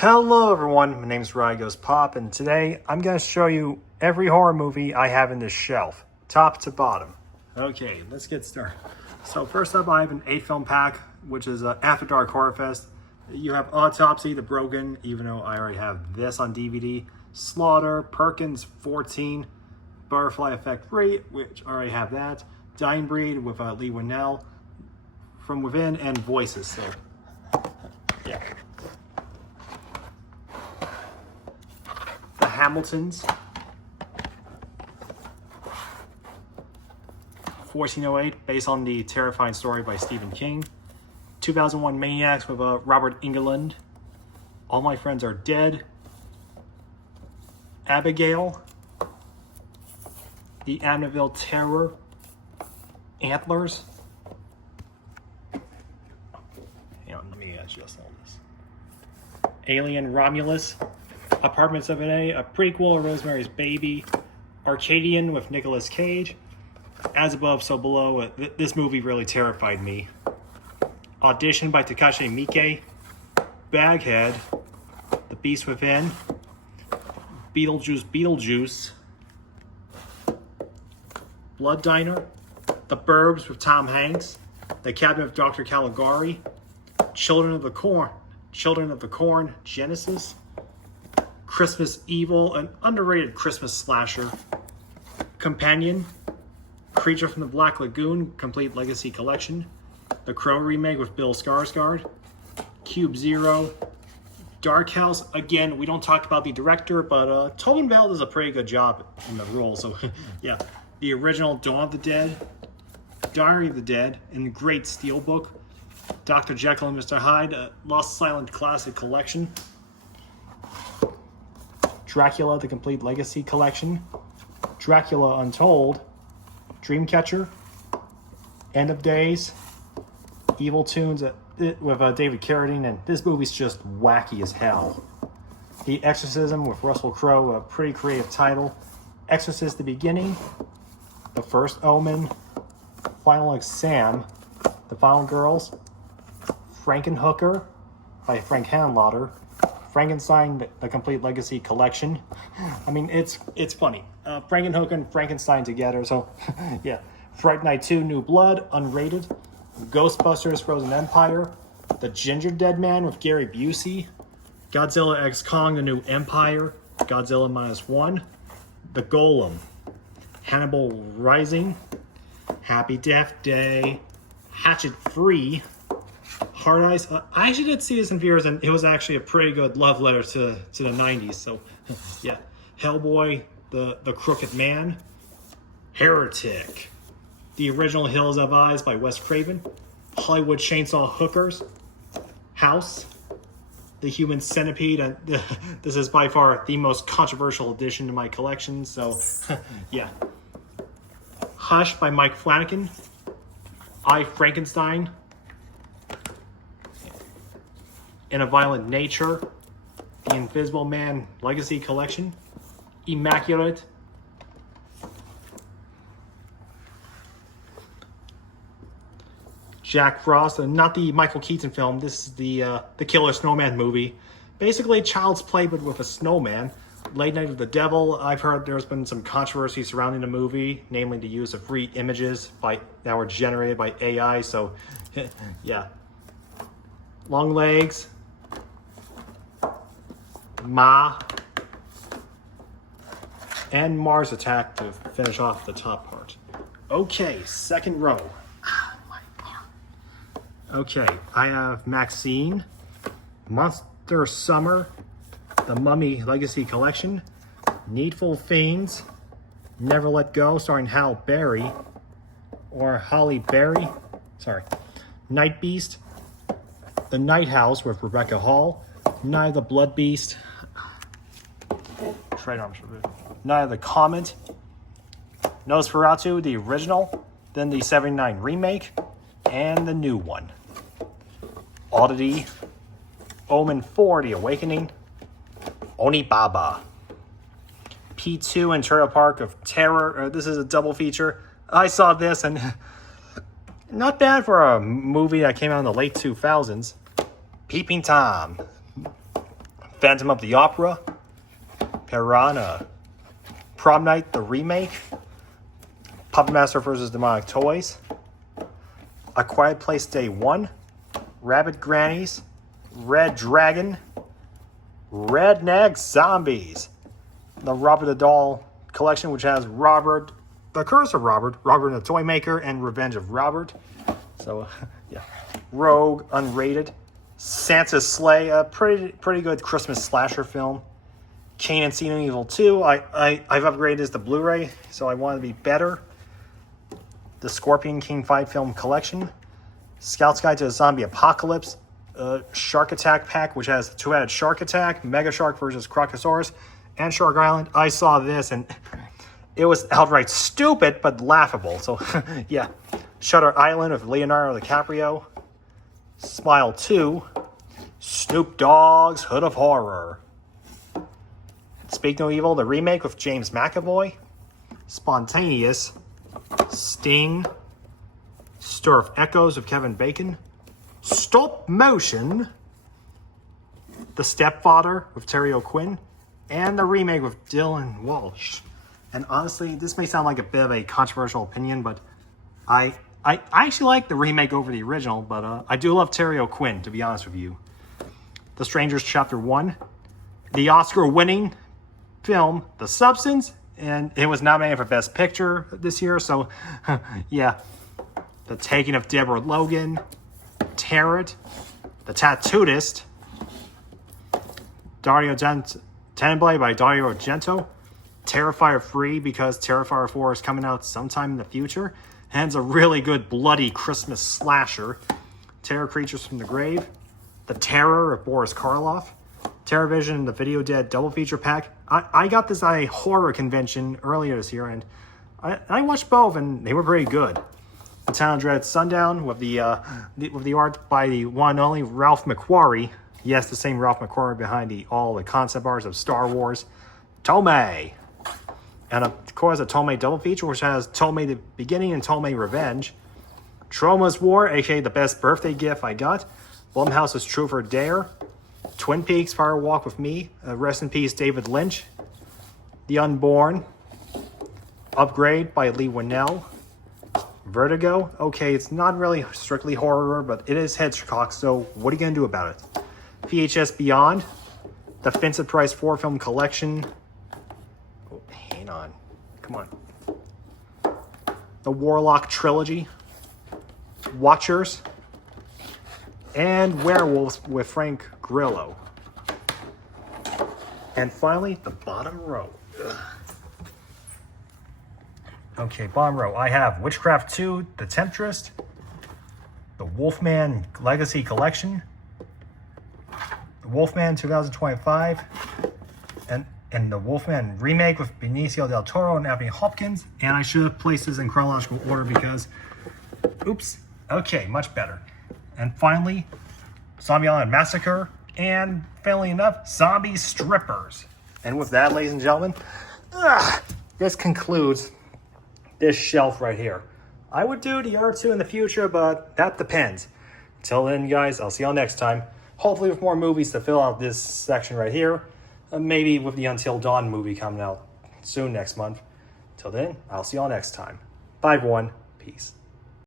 Hello everyone, my name is Ryan Goes Pop, and today I'm going to show you every horror movie I have in this shelf, top to bottom. Okay, let's get started. So first up, I have an 8-film pack, which is After Dark Horror Fest. You have Autopsy, The Broken, even though I already have this on DVD, Slaughter, Perkins 14, Butterfly Effect 3, which I already have that, Dying Breed with Leigh Whannell, From Within, and Voices. So, yeah. The Hamiltons, 1408, based on the terrifying story by Stephen King. 2001 Maniacs with Robert Englund. All My Friends Are Dead. Abigail. The Amityville Terror. Antlers. Hang on, let me adjust all this. Alien Romulus. Apartments of an A prequel of Rosemary's Baby. Arcadian with Nicolas Cage. As Above, So Below. This movie really terrified me. Audition by Takashi Miike. Baghead. The Beast Within. Beetlejuice. Blood Diner. The Burbs with Tom Hanks. The Cabinet of Dr. Caligari. Children of the Corn. Genesis. Christmas Evil, an underrated Christmas slasher. Companion. Creature from the Black Lagoon, Complete Legacy Collection. The Crow remake with Bill Skarsgård. Cube Zero. Dark House, again, we don't talk about the director, but Tobin Bell does a pretty good job in the role, so yeah. The original Dawn of the Dead. Diary of the Dead, and the Great Steelbook. Dr. Jekyll and Mr. Hyde, Lost Silent Classic Collection. Dracula, the Complete Legacy Collection. Dracula Untold. Dreamcatcher. End of Days. Evil Tunes with David Carradine, and this movie's just wacky as hell. The Exorcism with Russell Crowe, a pretty creative title. Exorcist: The Beginning. The First Omen. Final Exam. The Final Girls. Frankenhooker by Frank Henenlotter. Frankenstein, the Complete Legacy Collection. I mean, it's funny. Frankenhooker and Frankenstein together, so yeah. Fright Night 2, New Blood, unrated. Ghostbusters, Frozen Empire. The Ginger Dead Man with Gary Busey. Godzilla x Kong, The New Empire. Godzilla -1. The Golem. Hannibal Rising. Happy Death Day. Hatchet Free. Hard Eyes. I actually did see this in theaters, and it was actually a pretty good love letter to the 90s. So, yeah. Hellboy, the Crooked Man. Heretic. The Original Hills Have Eyes by Wes Craven. Hollywood Chainsaw Hookers. House. The Human Centipede. And this is by far the most controversial addition to my collection. So, yeah. Hush by Mike Flanagan. I, Frankenstein. In a Violent Nature. The Invisible Man Legacy Collection. Immaculate. Jack Frost, not the Michael Keaton film. This is the Killer Snowman movie. Basically, Child's Play, but with a snowman. Late Night of the Devil. I've heard there's been some controversy surrounding the movie, namely the use of free images that were generated by AI. So, yeah. Long Legs. Ma. And Mars Attack to finish off the top part. Okay, second row. Okay, I have Maxine, Monster Summer, The Mummy Legacy Collection, Needful Fiends, Never Let Go, starring Halle Berry, or Holly Berry, Night Beast, The Night House with Rebecca Hall, Night of the Blood Beast, Night of the Comet, Nosferatu, the original, then the 79 remake, and the new one. Oddity, Omen 4, The Awakening, Onibaba, P2 and Trailer Park of Terror. This is a double feature. I saw this, and not bad for a movie that came out in the late 2000s. Peeping Tom, Phantom of the Opera, Piranha, Prom Night, the remake, Puppet Master vs. Demonic Toys, A Quiet Place Day 1, Rabbit Grannies, Red Dragon, Redneck Zombies, the Robert the Doll collection, which has Robert, The Curse of Robert, Robert the Toy Maker, and Revenge of Robert. So, yeah. Rogue, unrated. Santa's Sleigh, a pretty good Christmas slasher film. Kane and Season Evil 2, I've upgraded this to Blu-ray, so I want to be better. The Scorpion King 5 film collection. Scout's Guide to the Zombie Apocalypse. Shark Attack pack, which has two-headed Shark Attack, Mega Shark versus Crocosaurus, and Shark Island. I saw this, and it was outright stupid, but laughable. So, yeah. Shutter Island with Leonardo DiCaprio. Smile 2. Snoop Dogg's Hood of Horror. Speak No Evil, the remake with James McAvoy. Spontaneous. Sting. Stir of Echoes of Kevin Bacon. Stop Motion. The Stepfather with Terry O'Quinn. And the remake with Dylan Walsh. And honestly, this may sound like a bit of a controversial opinion, but I actually like the remake over the original, but I do love Terry O'Quinn, to be honest with you. The Strangers Chapter 1. The Oscar-winning film, The Substance, and it was nominated for Best Picture this year, so yeah. The Taking of Deborah Logan. Tarot. The Tattooist. Dario Tenenbaum by Dario Argento. Terrifier 3, because Terrifier 4 is coming out sometime in the future. And it's a really good bloody Christmas slasher. Terror Creatures from the Grave. The Terror of Boris Karloff. TerrorVision and the Video Dead double feature pack. I got this at a horror convention earlier this year, and I watched both, and they were pretty good. The Town of Dread Sundown with the art by the one and only Ralph McQuarrie. Yes, the same Ralph McQuarrie behind all the concept arts of Star Wars. Tomei. And of course, a Tomei double feature, which has Tomei the Beginning and Tomei Revenge. Troma's War, aka the best birthday gift I got. Blumhouse's Truth or Dare. Twin Peaks Fire Walk with Me. Rest in peace, David Lynch. The Unborn. Upgrade by Lee Winnell. Vertigo. Okay, it's not really strictly horror, but it is Hitchcock, so what are you going to do about it? VHS Beyond. The Vincent Price 4-film collection. Oh, hang on. Come on. The Warlock Trilogy. Watchers. And Werewolves with Frank Grillo. And finally, the bottom row. Ugh. Okay, bottom row. I have Witchcraft 2, The Temptress, the Wolfman Legacy Collection, the Wolfman 2025, and the Wolfman remake with Benicio del Toro and Anthony Hopkins. And I should have placed this in chronological order because, oops. Okay, much better. And finally, Zombie Island Massacre, and funnily enough, Zombie Strippers. And with that, ladies and gentlemen, this concludes this shelf right here. I would do the other two in the future, but that depends. Until then, guys, I'll see y'all next time. Hopefully with more movies to fill out this section right here. Maybe with the Until Dawn movie coming out soon next month. Till then, I'll see y'all next time. Bye, everyone. Peace.